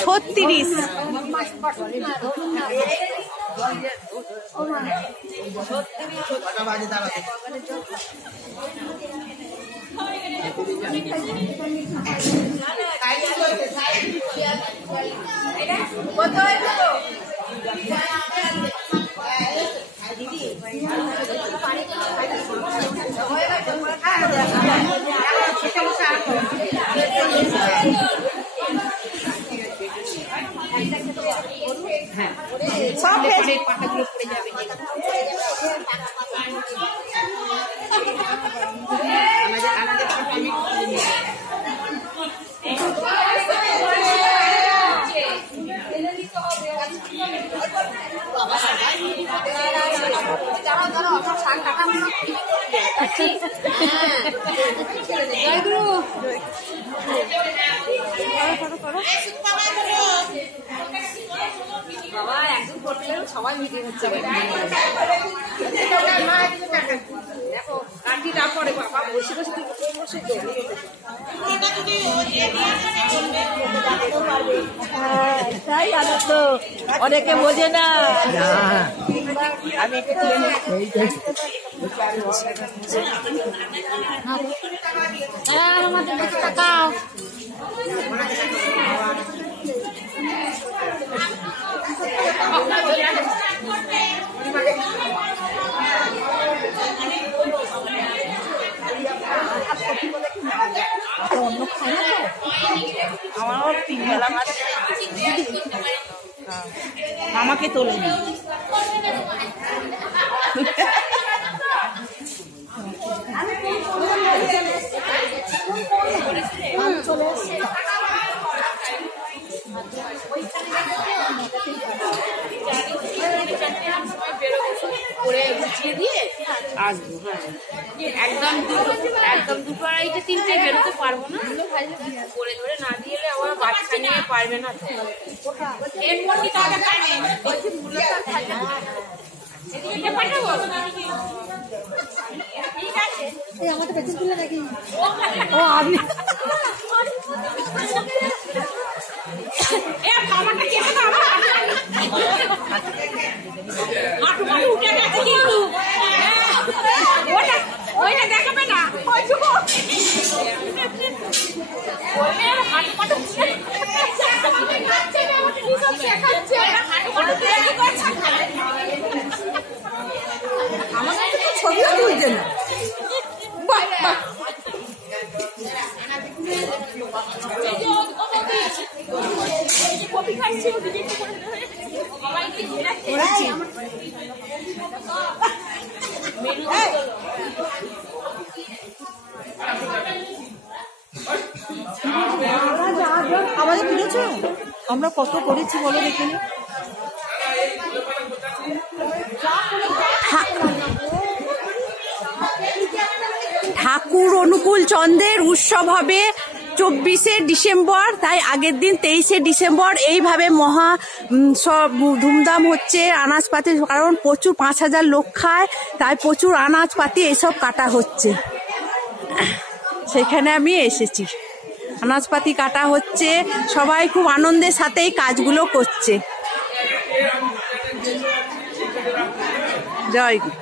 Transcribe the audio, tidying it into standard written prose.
36। বাবা একদম করলে সবাই মিটিং হচ্ছে দেখো কাটি তারপরে বাবা বসে বসে বসে তাই আনন্দ অনেকে বোঝে না আমি একটু আমাদের দেখে তাকাও আমার 3 বেলা মাছ আমাকে তোলে নি গুছিয়ে দিয়ে আসবো। হ্যাঁ একদম দুটো আড়াইটে 3টে বেরোতে পারবো না, করে ধরে না দিয়ে আমার বাচ্চা নিয়ে পারবে না। আমাদের পেছন তুলে নাকি ও আমি দেখাবে না আমাদের ছবিও তুলছে না আমাদের তুলেছ আমরা কত করেছি বলো দেখে ঠাকুর অনুকূল চন্দ্রের উৎসব হবে 24শে ডিসেম্বর, তাই আগের দিন 23শে ডিসেম্বর এইভাবে মহা সব ধুমধাম হচ্ছে আনাজপাতি, কারণ প্রচুর 5000 লোক খায়, তাই প্রচুর আনাজপাতি এসব কাটা হচ্ছে। সেখানে আমি এসেছি, আনাজপাতি কাটা হচ্ছে, সবাই খুব আনন্দের সাথেই কাজগুলো করছে। জয় গুরু।